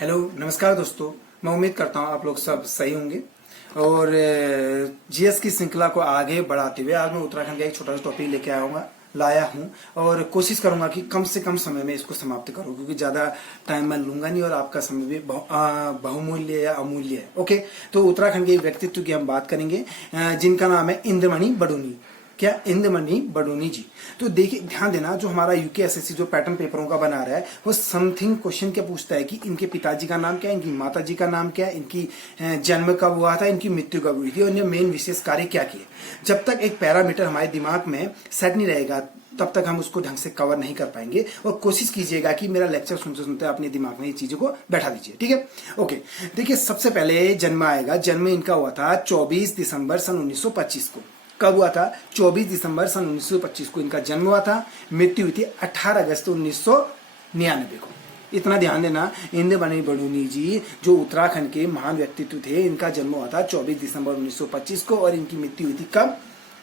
Hello नमस्कार दोस्तों। मैं उम्मीद करता हूँ आप लोग सब सही होंगे और जीएस की श्रृंखला को आगे बढ़ाते हुए आज मैं उत्तराखंड का एक छोटा सा टॉपिक लेके लाया हूँ और कोशिश करूंगा कि कम से कम समय में इसको समाप्त करूँ, क्योंकि ज्यादा टाइम मैं लूंगा नहीं और आपका समय भी बहुमूल्य या अमूल्य है। ओके, तो उत्तराखंड के व्यक्तित्व की हम बात करेंगे जिनका नाम है इंद्रमणि बडोनी। क्या? इंद्रमणि बडोनी जी। तो देखिए, ध्यान देना, जो हमारा यूकेएसएससी जो पैटर्न पेपरों का बना रहा है वो समथिंग क्वेश्चन क्या पूछता है कि इनके पिताजी का नाम क्या है, इनकी माता जी का नाम क्या है, इनकी जन्म कब हुआ था, इनकी मृत्यु कब हुई थी और इन्हें मेन विशेष कार्य क्या किए। जब तक एक पैरामीटर हमारे दिमाग में सेट नहीं रहेगा तब तक हम उसको ढंग से कवर नहीं कर पाएंगे। और कोशिश कीजिएगा कि मेरा लेक्चर सुनते सुनते अपने दिमाग में ये चीजों को बैठा दीजिए, ठीक है। ओके, देखिए, सबसे पहले जन्म आएगा। जन्म इनका हुआ था 24 दिसंबर सन 1925 को। कब हुआ था? 24 दिसंबर सन 1925 को इनका जन्म हुआ था। मृत्यु हुई थी 18 अगस्त 1999 को। इतना ध्यान देना, इंद्रमणि बडोनी जी जो उत्तराखंड के महान व्यक्तित्व थे, इनका जन्म हुआ था 24 दिसंबर 1925 को और इनकी मृत्यु हुई थी कब?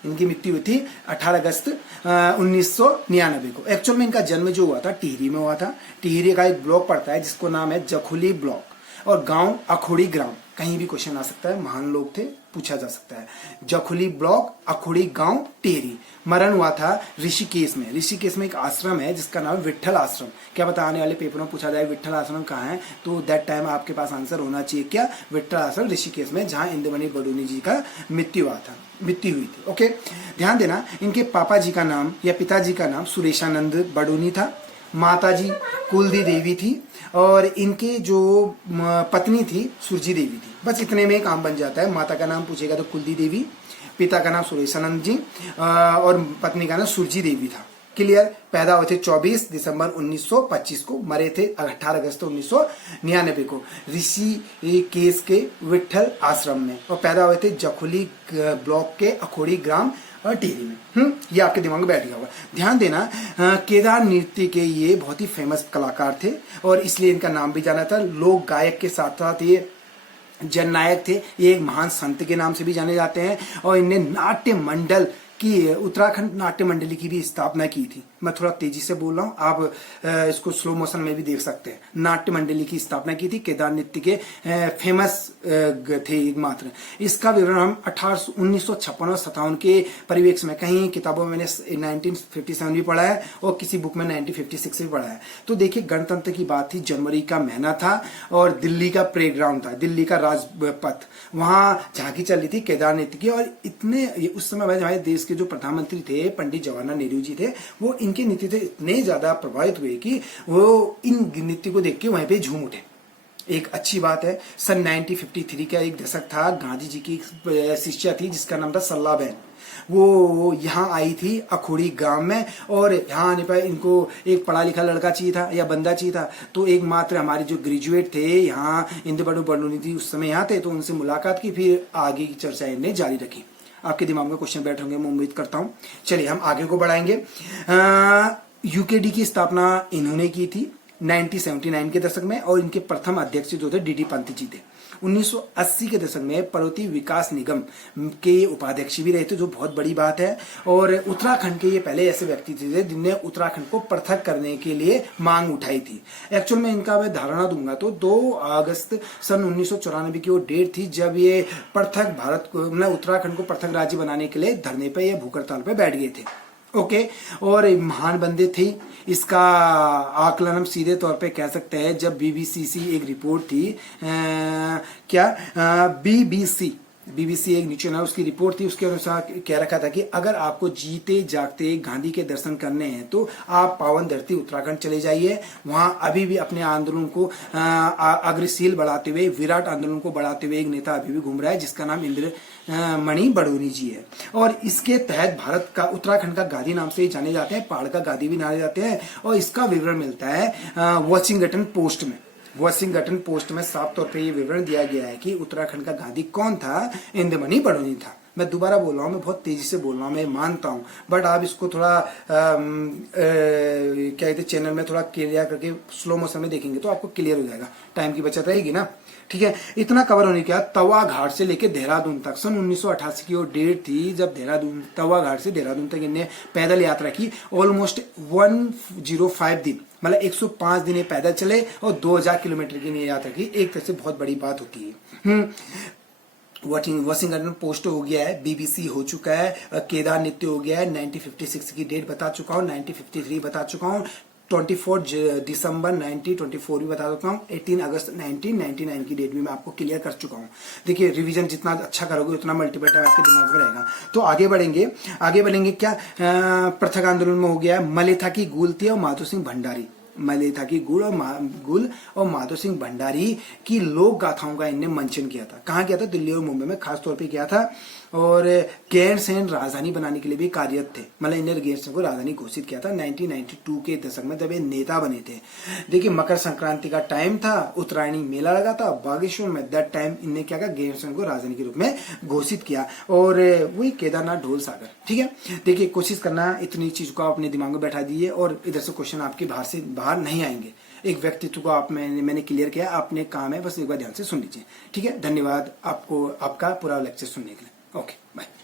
इनकी मृत्यु हुई थी 18 अगस्त 1999 को। एक्चुअल में इनका जन्म जो हुआ था टिहरी में हुआ था। टिहरी का एक ब्लॉक पड़ता है जिसको नाम है जखुली ब्लॉक और गांव अखोड़ी ग्राम। कहीं भी क्वेश्चन आ सकता है, महान लोग थे, पूछा जा सकता है। जखुली ब्लॉक, अखोड़ी गांव, टिहरी। मरण हुआ था ऋषिकेश में। ऋषिकेश में एक आश्रम है जिसका नाम है विट्ठल आश्रम। क्या पता आने वाले पेपरों में पूछा जाए विट्ठल आश्रम कहाँ है, तो दैट टाइम आपके पास आंसर होना चाहिए क्या? विट्ठल आश्रम ऋषिकेश में, जहां इंद्रमणि बडोनी जी का मृत्यु हुई थी। ओके, ध्यान देना, इनके पापा जी का नाम या पिताजी का नाम सुरेशानंद बडोनी था। माता जी कुलदी देवी थी और इनके जो पत्नी थी सुरजी देवी थी। बस इतने में काम बन जाता है। माता का नाम पूछेगा तो कुलदी देवी, पिता का नाम सुरेशानंद जी और पत्नी का नाम सुरजी देवी था। क्लियर? पैदा हुए थे 24 दिसंबर 1925 को, मरे थे 18 अगस्त 1999 को ऋषिकेश के विट्ठल आश्रम में और पैदा हुए थे जखुली ब्लॉक के अखोड़ी ग्राम और टिहरी में। ये आपके दिमाग में बैठ गया होगा। ध्यान देना, केदार नृत्य के ये बहुत ही फेमस कलाकार थे और इसलिए इनका नाम भी जाना था। लोक गायक के साथ साथ ये जननायक थे। ये एक महान संत के नाम से भी जाने जाते हैं और इन्हें नाट्य मंडल की, उत्तराखंड नाट्य मंडली की भी स्थापना की थी। मैं थोड़ा तेजी से बोल रहा हूँ, आप इसको स्लो मोशन में भी देख सकते हैं। नाट्य मंडली की स्थापना की थी। केदार नृत्य के फेमस थे एकमात्र। इसका विवरण हम 1956 और 57 के परिवेक्ष में, कहीं किताबों में मैंने 1957 भी पढ़ा है और किसी बुक में 1956 भी पढ़ा है। तो देखिए, गणतंत्र की बात थी, जनवरी का महीना था और दिल्ली का प्रे ग्राउंड था, दिल्ली का राजपथ, वहां झांकी चल रही थी केदार नृत्य की। और इतने उस समय हमारे देश के जो प्रधानमंत्री थे पंडित जवाहरलाल नेहरू जी थे, वो इनके नृत्य से इतने ज्यादा प्रभावित हुए कि वो इन नृत्य को देख के वहीं पे झूम उठे। एक अच्छी बात है, सन 1953 का एक दशक था। गांधी जी की शिष्या थी जिसका नाम था सल्ला बहन। वो यहाँ आई थी अखोड़ी गांव में और यहाँ आने पर इनको एक पढ़ा लिखा लड़का चाहिए था या बंदा चाहिए था। तो एक मात्र हमारे जो ग्रेजुएट थे यहाँ इंद्रमणि बडोनी थी उस समय यहाँ थे, तो उनसे मुलाकात की, फिर आगे की चर्चा इन्हें जारी रखी। आपके दिमाग में क्वेश्चन बैठ होंगे, मैं उम्मीद करता हूं। चलिए हम आगे को बढ़ाएंगे। यूकेडी की स्थापना इन्होंने की थी 1979 के दशक में और इनके प्रथम अध्यक्ष जो थे डीडी पंत जी थे। 1980 के दशक में पर्वतीय विकास निगम के उपाध्यक्ष भी रहे थे, जो बहुत बड़ी बात है। और उत्तराखंड के ये पहले ऐसे व्यक्ति थे जिनने उत्तराखंड को पृथक करने के लिए मांग उठाई थी। एक्चुअल में इनका मैं धारणा दूंगा तो 2 अगस्त सन 1994 की वो डेट थी जब ये पृथक भारत को, मतलब उत्तराखंड को पृथक राज्य बनाने के लिए धरने पे या भूख हड़ताल पे बैठ गए थे। ओके, और महान बंदे थे। इसका आकलन हम सीधे तौर पे कह सकते हैं, जब बीबीसी एक रिपोर्ट थी, बीबीसी एक न्यूज चैनल, उसकी रिपोर्ट थी, उसके अनुसार कह रखा था कि अगर आपको जीते जागते गांधी के दर्शन करने हैं तो आप पावन धरती उत्तराखंड चले जाइए। वहां अभी भी अपने आंदोलन को अग्रशील बढ़ाते हुए, विराट आंदोलन को बढ़ाते हुए एक नेता अभी भी घूम रहा है जिसका नाम इंद्रमणि बडोनी जी है। और इसके तहत भारत का, उत्तराखंड का गांधी नाम से ही जाने जाते हैं, पहाड़ का गांधी भी जाने जाते हैं। और इसका विवरण मिलता है वॉशिंगटन पोस्ट में। वॉशिंगटन पोस्ट में साफ तौर पे ये विवरण दिया गया है कि उत्तराखंड का गांधी कौन था? इंद्रमणि बडोनी था। मैं दोबारा बोल रहा हूँ, मैं बहुत तेजी से बोल रहा हूँ, मैं मानता हूँ, बट आप इसको थोड़ा क्या कहते, चैनल में थोड़ा क्लियर करके स्लो मोशन में देखेंगे तो आपको क्लियर हो जाएगा, टाइम की बचत रहेगी ना। ठीक है, इतना कवर होने के बाद तवा घाट से लेकर देहरादून तक सन 1988 की वो डेट थी जब तवा घाट से देहरादून तक इन्हें पैदल यात्रा की। ऑलमोस्ट 105 दिन मतलब 105 दिन ये पैदल चले और 2000 किलोमीटर की यात्रा की, एक तरह से बहुत बड़ी बात होती है। वॉशिंगटन पोस्ट हो गया है, बीबीसी हो चुका है, केदार नृत्य हो गया है, 1956 की डेट बता चुका हूँ, 1953 बता चुका हूँ, 24 दिसंबर 1924 भी बता चुका हूँ, 18 अगस्त 1999 की डेट भी मैं आपको क्लियर कर चुका हूँ। देखिए रिवीजन जितना अच्छा करोगे उतना मल्टीपल टाइम आपके दिमाग में रहेगा। तो आगे बढ़ेंगे क्या, पृथक आंदोलन में हो गया मलेथा की गुलती और माधो सिंह भंडारी, मलेथा की गुल और माधो सिंह भंडारी की लोक गाथाओं का इनने मंचन किया था। कहाँ किया था? दिल्ली और मुंबई में खास तौर पे किया था। और गैरसैंण राजधानी बनाने के लिए भी कार्यरत थे, मतलब इन्हें गैरसैंण को राजधानी घोषित किया था 1992 के दशक में जब ये नेता बने थे। देखिए मकर संक्रांति का टाइम था, उत्तरायणी मेला लगा था बागेश्वर में, दैट टाइम इनने क्या किया, गैरसैंण को राजधानी के रूप में घोषित किया। और वही केदारनाथ ढोल सागर। ठीक है, देखिए कोशिश करना इतनी चीज को अपने दिमाग में बैठा दीजिए और इधर से क्वेश्चन आपके बाहर नहीं आएंगे। एक व्यक्तित्व को मैंने क्लियर किया, आपने काम है, बस एक बार ध्यान से सुन लीजिए। ठीक है, धन्यवाद आपको, आपका पूरा लेक्चर सुनने के लिए। Okay bye.